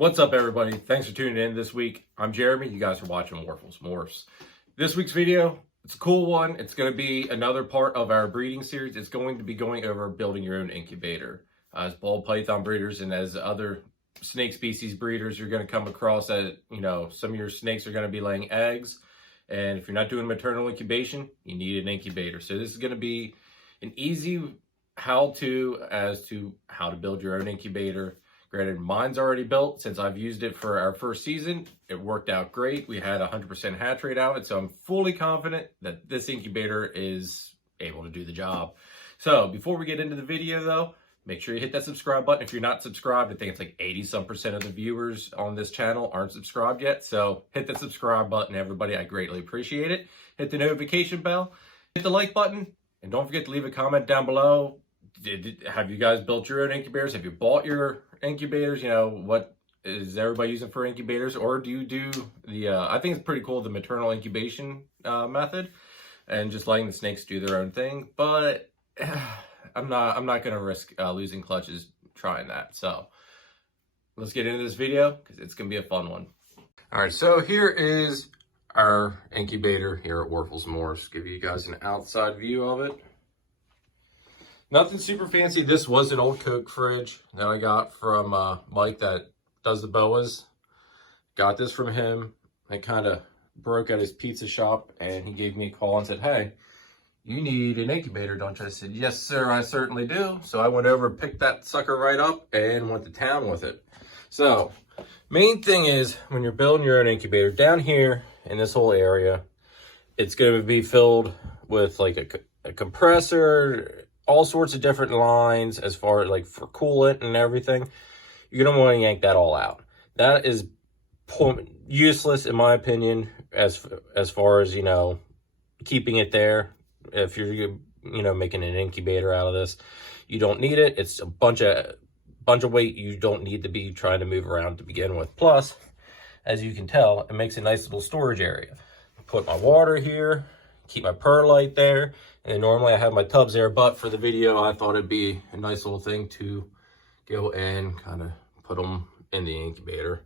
What's up, everybody? Thanks for tuning in this week. I'm Jeremy. You guys are watching Morphs. This week's video, it's a cool one. It's going to be another part of our breeding series. It's going to be going over building your own incubator. As ball python breeders and as other snake species breeders, you're going to come across that, some of your snakes are going to be laying eggs. And if you're not doing maternal incubation, you need an incubator. So this is going to be an easy how-to as to how to build your own incubator. Granted, mine's already built since I've used it for our first season. It worked out great. We had 100% hatch rate out of it, so I'm fully confident that this incubator is able to do the job. So before we get into the video though, make sure you hit that subscribe button. If you're not subscribed, I think it's like 80% of the viewers on this channel aren't subscribed yet. So hit that subscribe button, everybody. I greatly appreciate it. Hit the notification bell, hit the like button, and don't forget to leave a comment down below. Have you guys built your own incubators? Have you bought your incubators? What is everybody using for incubators? Or do you do the, I think it's pretty cool, the maternal incubation method and just letting the snakes do their own thing. But I'm not going to risk losing clutches trying that. So let's get into this video because it's going to be a fun one. All right, so here is our incubator here at Morphs. Give you guys an outside view of it. Nothing super fancy. This was an old Coke fridge that I got from Mike that does the boas. Got this from him. I kind of broke at his pizza shop and he gave me a call and said, "Hey, you need an incubator, don't you?" I said, "Yes, sir, I certainly do." So I went over, picked that sucker right up and went to town with it. So main thing is when you're building your own incubator, down here in this whole area, it's going to be filled with like a compressor, all sorts of different lines as far as like for coolant and everything. You're going to want to yank that all out. That is useless in my opinion as far as, keeping it there. If you're, making an incubator out of this, you don't need it. It's a bunch of weight you don't need to be trying to move around to begin with. Plus, as you can tell, it makes a nice little storage area. Put my water here, keep my perlite there. And normally I have my tubs there, but for the video, I thought it'd be a nice little thing to go and kind of put them in the incubator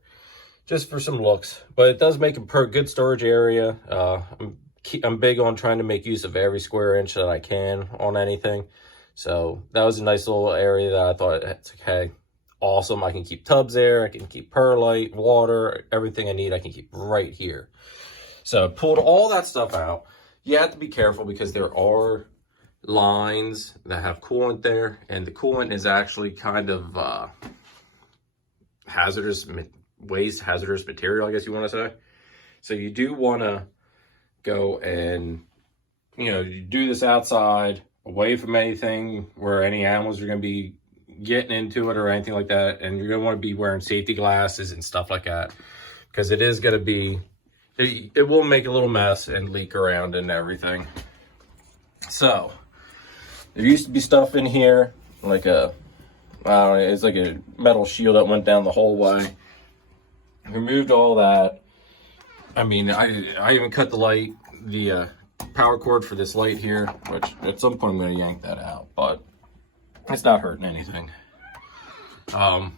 just for some looks. But it does make a good storage area. I'm big on trying to make use of every square inch that I can on anything. So that was a nice little area that I thought, it's okay, awesome. I can keep tubs there. I can keep perlite, water, everything I need, I can keep right here. So I pulled all that stuff out. You have to be careful because there are lines that have coolant there, and the coolant is actually kind of hazardous material, I guess you want to say. So you do want to go and, do this outside, away from anything where any animals are going to be getting into it or anything like that. And you're going to want to be wearing safety glasses and stuff like that because it is going to be, it will make a little mess and leak around and everything. So there used to be stuff in here, like it's like a metal shield that went down the whole way. Removed all that. I mean, I even cut the power cord for this light here, which at some point I'm going to yank that out, but it's not hurting anything. Got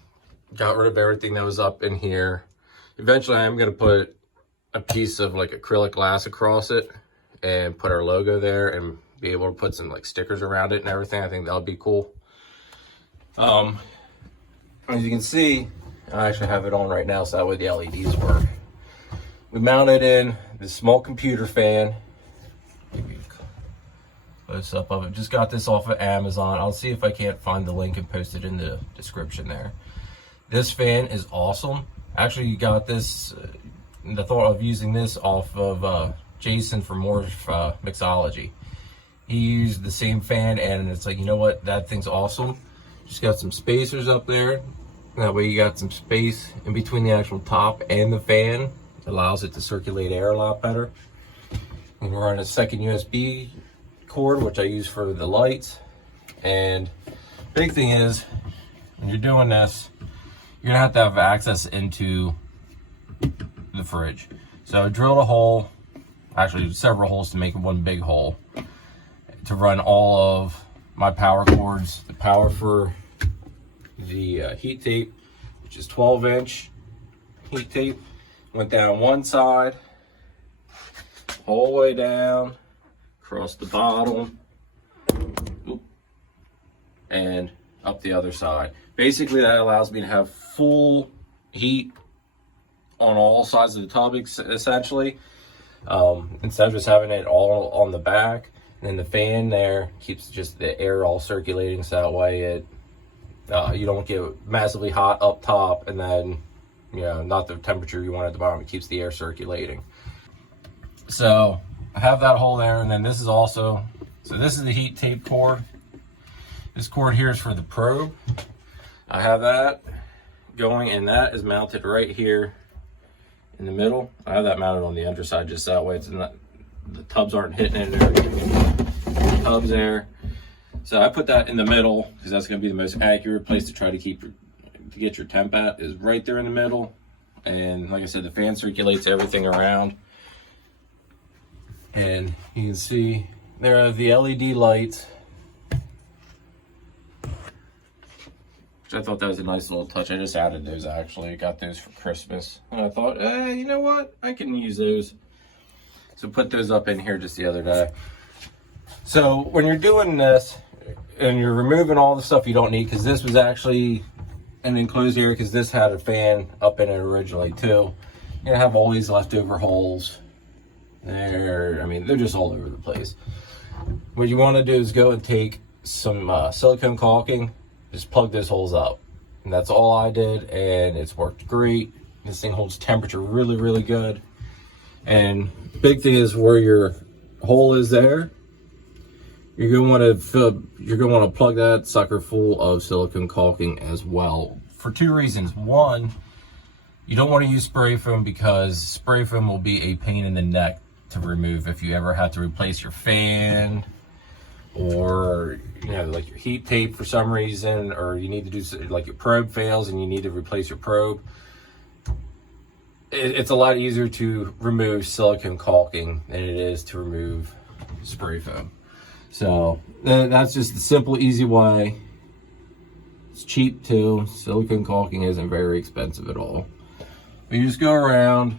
rid of everything that was up in here. Eventually I'm going to put a piece of like acrylic glass across it and put our logo there and be able to put some like stickers around it and everything. I think that would be cool. As you can see, I actually have it on right now so that way the LEDs work. We mounted in this small computer fan. Close up of it. Just got this off of Amazon. I'll see if I can't find the link and post it in the description there. This fan is awesome. Actually, you got this the thought of using this off of Jason from Morphs Mixology. He used the same fan and it's like, you know what, that thing's awesome. Just got some spacers up there. That way you got some space in between the actual top and the fan. It allows it to circulate air a lot better. And we're on a second USB cord, which I use for the lights. And big thing is, when you're doing this, you're gonna have to have access into the fridge. So I drilled a hole, actually several holes to make one big hole to run all of my power cords, the power for the heat tape, which is 12 inch, heat tape. Went down one side, all the way down, across the bottom, and up the other side. Basically, that allows me to have full heat on all sides of the tub, essentially. Instead of just having it all on the back. And then the fan there keeps just the air all circulating, so that way it you don't get massively hot up top and then, you know, not the temperature you want at the bottom. It keeps the air circulating. So I have that hole there, and then this is also, so this is the heat tape cord. This cord here is for the probe. I have that going, and that is mounted right here in the middle. I have that mounted on the underside, just that way it's not, the tubs aren't hitting it there. The tubs there. So I put that in the middle because that's going to be the most accurate place to try to get your temp at, is right there in the middle. And like I said, the fan circulates everything around. And you can see there are the LED lights, which I thought that was a nice little touch. I just added those actually. I got those for Christmas. And I thought, you know what? I can use those. So put those up in here just the other day. So when you're doing this and you're removing all the stuff you don't need, because this was actually an enclosed area because this had a fan up in it originally too. You're gonna have all these leftover holes there. I mean, they're just all over the place. What you want to do is go and take some silicone caulking, just plug those holes up. And that's all I did, and it's worked great. This thing holds temperature really, really good. And big thing is where your hole is there, you're gonna want to plug that sucker full of silicone caulking as well, for two reasons. One, you don't want to use spray foam because spray foam will be a pain in the neck to remove if you ever have to replace your fan, or you know, like your heat tape for some reason, or you need to do, like, your probe fails and you need to replace your probe. It's a lot easier to remove silicone caulking than it is to remove spray foam. So that's just the simple, easy way. It's cheap too. Silicone caulking isn't very expensive at all. But you just go around,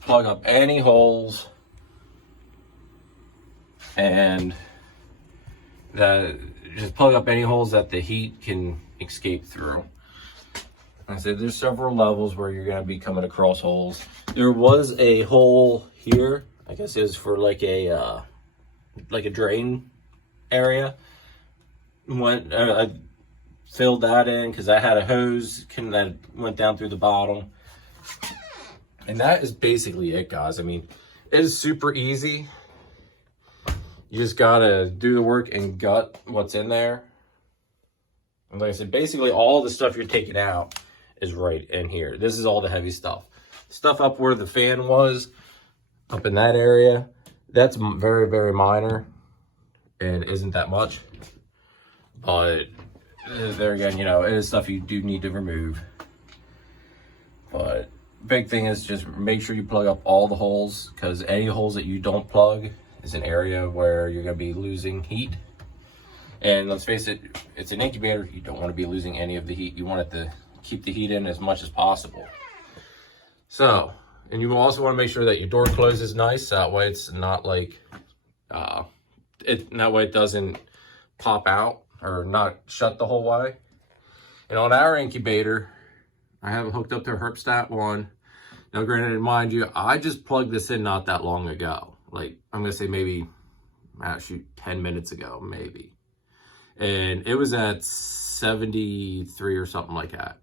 plug up any holes, and just plug up any holes that the heat can escape through. I said there's several levels where you're going to be coming across holes. There was a hole here, I guess it was for like a drain area. I filled that in because I had a hose that went down through the bottom. And that is basically it, guys. I mean, it is super easy. You just gotta do the work and gut what's in there. And like I said, basically all the stuff you're taking out is right in here. This is all the heavy stuff. Stuff up where the fan was, up in that area, that's very, very minor and isn't that much. But there again, you know, it is stuff you do need to remove. But big thing is just make sure you plug up all the holes, because any holes that you don't plug is an area where you're going to be losing heat. And let's face it, it's an incubator. You don't want to be losing any of the heat. You want it to keep the heat in as much as possible. So, and you also want to make sure that your door closes nice. That way it's not like, that way it doesn't pop out or not shut the whole way. And on our incubator, I have it hooked up to a Herpstat 1. Now, granted, mind you, I just plugged this in not that long ago. Like, I'm going to say maybe, 10 minutes ago, maybe. And it was at 73 or something like that.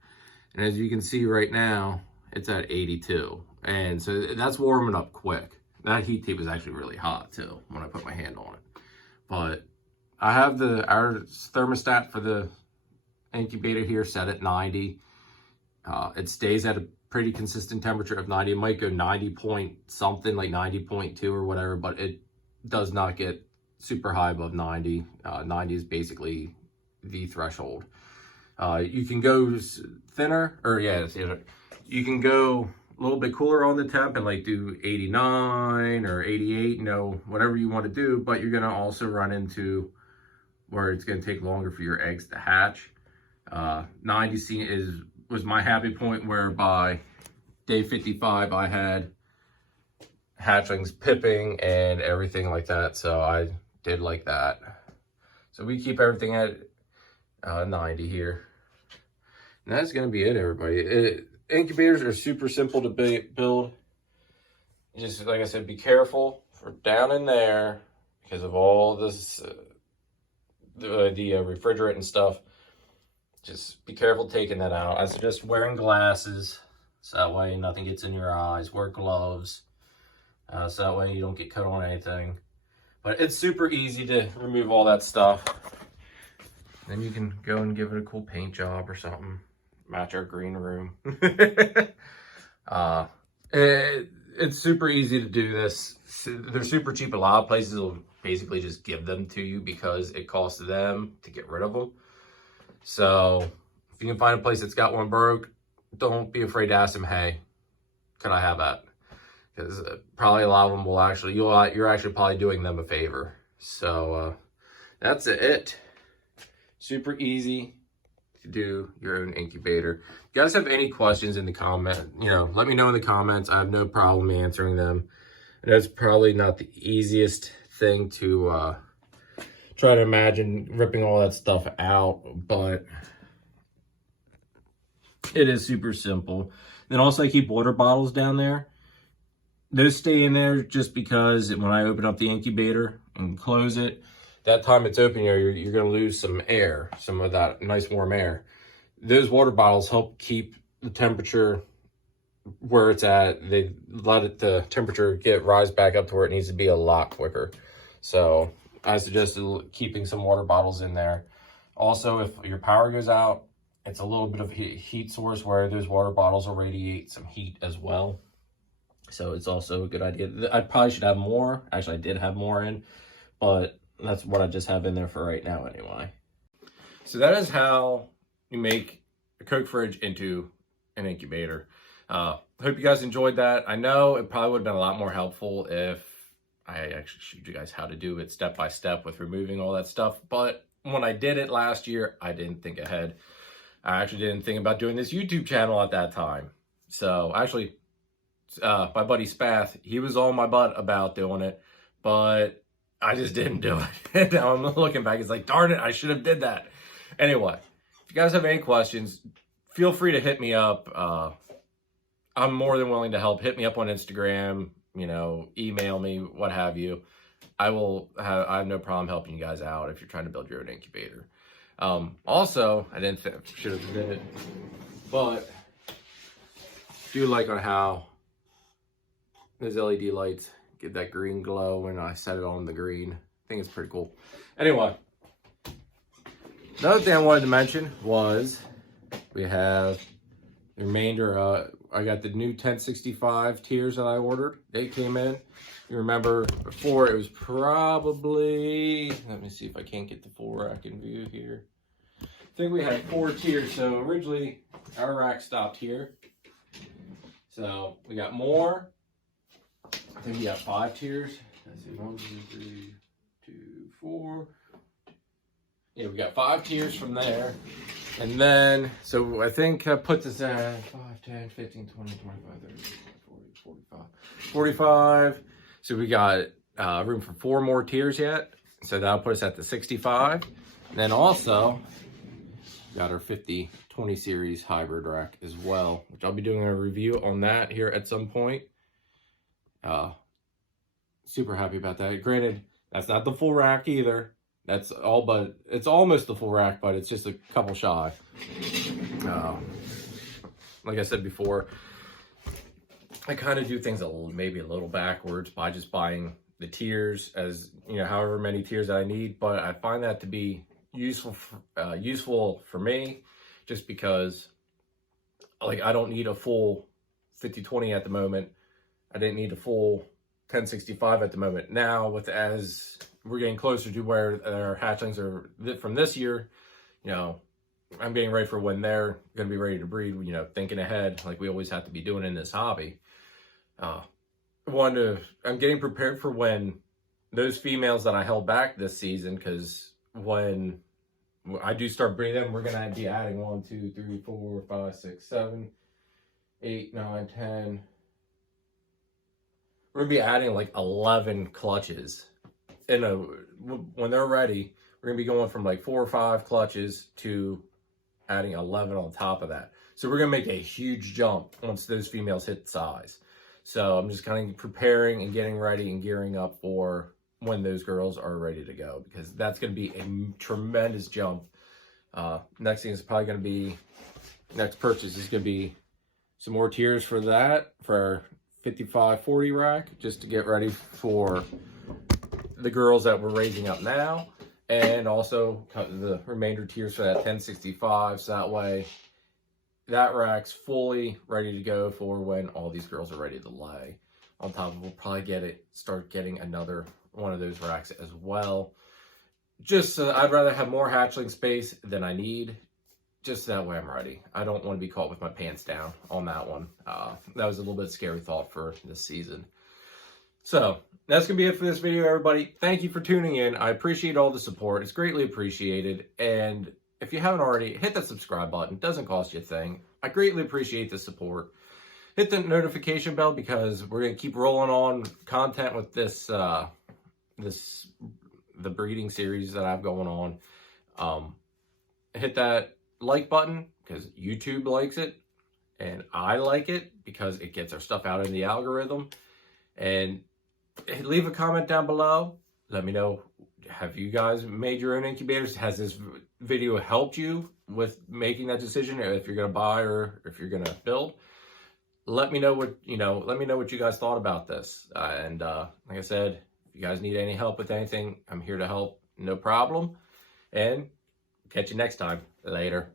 And as you can see right now, it's at 82. And so that's warming up quick. That heat tape is actually really hot too when I put my hand on it. But I have our thermostat for the incubator here set at 90. It stays at a pretty consistent temperature of 90. It might go 90 point something, like 90.2 or whatever, but it does not get super high above 90. 90 is basically the threshold. You can go thinner, or you can go a little bit cooler on the temp and like do 89 or 88, you know, whatever you want to do, but you're going to also run into where it's going to take longer for your eggs to hatch. 90 was my happy point, whereby day 55, I had hatchlings pipping and everything like that. So I did like that. So we keep everything at 90 here. And that's going to be it, everybody. Incubators are super simple to build. Just like I said, be careful for down in there because of all this, the refrigerant and stuff. Just be careful taking that out. I suggest wearing glasses so that way nothing gets in your eyes. Wear gloves so that way you don't get cut on anything. But it's super easy to remove all that stuff. Then you can go and give it a cool paint job or something. Match our green room. It's super easy to do this. They're super cheap. A lot of places will basically just give them to you because it costs them to get rid of them. So if you can find a place that's got one broke, don't be afraid to ask them, hey, can I have that? Because probably a lot of them will actually, you're actually probably doing them a favor. So that's it. Super easy to do your own incubator. If you guys have any questions in the comment, let me know in the comments. I have no problem answering them. And that's probably not the easiest thing to try to imagine ripping all that stuff out, but it is super simple. Then also I keep water bottles down there. Those stay in there just because when I open up the incubator and close it, that time it's open, you're going to lose some air, some of that nice warm air. Those water bottles help keep the temperature where it's at. They let the temperature rise back up to where it needs to be a lot quicker. So I suggest keeping some water bottles in there. Also, if your power goes out, it's a little bit of heat source where those water bottles will radiate some heat as well. So it's also a good idea. I probably should have more. Actually, I did have more in, but that's what I just have in there for right now anyway. So that is how you make a Coke fridge into an incubator. Hope you guys enjoyed that. I know it probably would have been a lot more helpful if I actually showed you guys how to do it step by step with removing all that stuff. But when I did it last year, I didn't think ahead. I actually didn't think about doing this YouTube channel at that time. So actually, my buddy Spath, he was on my butt about doing it, but I just didn't do it. Now I'm looking back, it's like, darn it, I should have did that. Anyway, if you guys have any questions, feel free to hit me up. I'm more than willing to help. Hit me up on Instagram, email me, what have you. I have no problem helping you guys out if you're trying to build your own incubator. Also, I should have did it, but do like on how those LED lights give that green glow when I set it on the green. I think it's pretty cool. Anyway, another thing I wanted to mention was we have the remainder. I got the new 1065 tiers that I ordered. They came in. You remember before it was probably, let me see if I can't get the full rack in view here. I think we had 4 tiers. So originally our rack stopped here. So we got more. I think we got 5 tiers. Let's see, 1, 2, 3, 2, 4. Yeah, we got 5 tiers from there. And then, so I think I put this at 5, 10, 15, 20, 25, 30, 40, 45. So we got room for 4 more tiers yet. So that'll put us at the 65. And then also got our 50/20 series hybrid rack as well, which I'll be doing a review on that here at some point. Super happy about that. Granted, that's not the full rack either. That's all, but it's almost the full rack, but it's just a couple shy. Like I said before, I kind of do things maybe a little backwards by just buying the tiers as, however many tiers that I need. But I find that to be useful for me, just because, like, I don't need a full 50/20 at the moment. I didn't need a full 1065 at the moment. Now, as we're getting closer to where our hatchlings are from this year, I'm getting ready for when they're going to be ready to breed, thinking ahead like we always have to be doing in this hobby. I'm getting prepared for when those females that I held back this season, because when I do start breeding them, we're going to be adding 1, 2, 3, 4, 5, 6, 7. 8, 9, 10. We're gonna be adding like 11 clutches. And when they're ready, we're gonna be going from like 4 or 5 clutches to adding 11 on top of that. So we're gonna make a huge jump once those females hit size. So I'm just kind of preparing and getting ready and gearing up for when those girls are ready to go, because that's gonna be a tremendous jump. Next thing is probably gonna be, next purchase is gonna be some more tiers for that, for our 55-40 rack, just to get ready for the girls that we're raising up now, and also the remainder tiers for that 1065, so that way that rack's fully ready to go for when all these girls are ready to lay. On top of, we'll probably start getting another one of those racks as well. Just I'd rather have more hatchling space than I need, just that way I'm ready. I don't want to be caught with my pants down on that one. That was a little bit scary thought for this season. So that's gonna be it for this video, everybody. Thank you for tuning in. I appreciate all the support. It's greatly appreciated. And if you haven't already, hit that subscribe button. It doesn't cost you a thing. I greatly appreciate the support. Hit the notification bell, because we're gonna keep rolling on content with this the breeding series that I have going on. Hit that like button because YouTube likes it, and I like it because it gets our stuff out in the algorithm. And leave a comment down below. Let me know, have you guys made your own incubators? Has this video helped you with making that decision, or if you're going to buy or if you're going to build? Let me know what you guys thought about this. And like I said, if you guys need any help with anything, I'm here to help. No problem. And catch you next time. Later.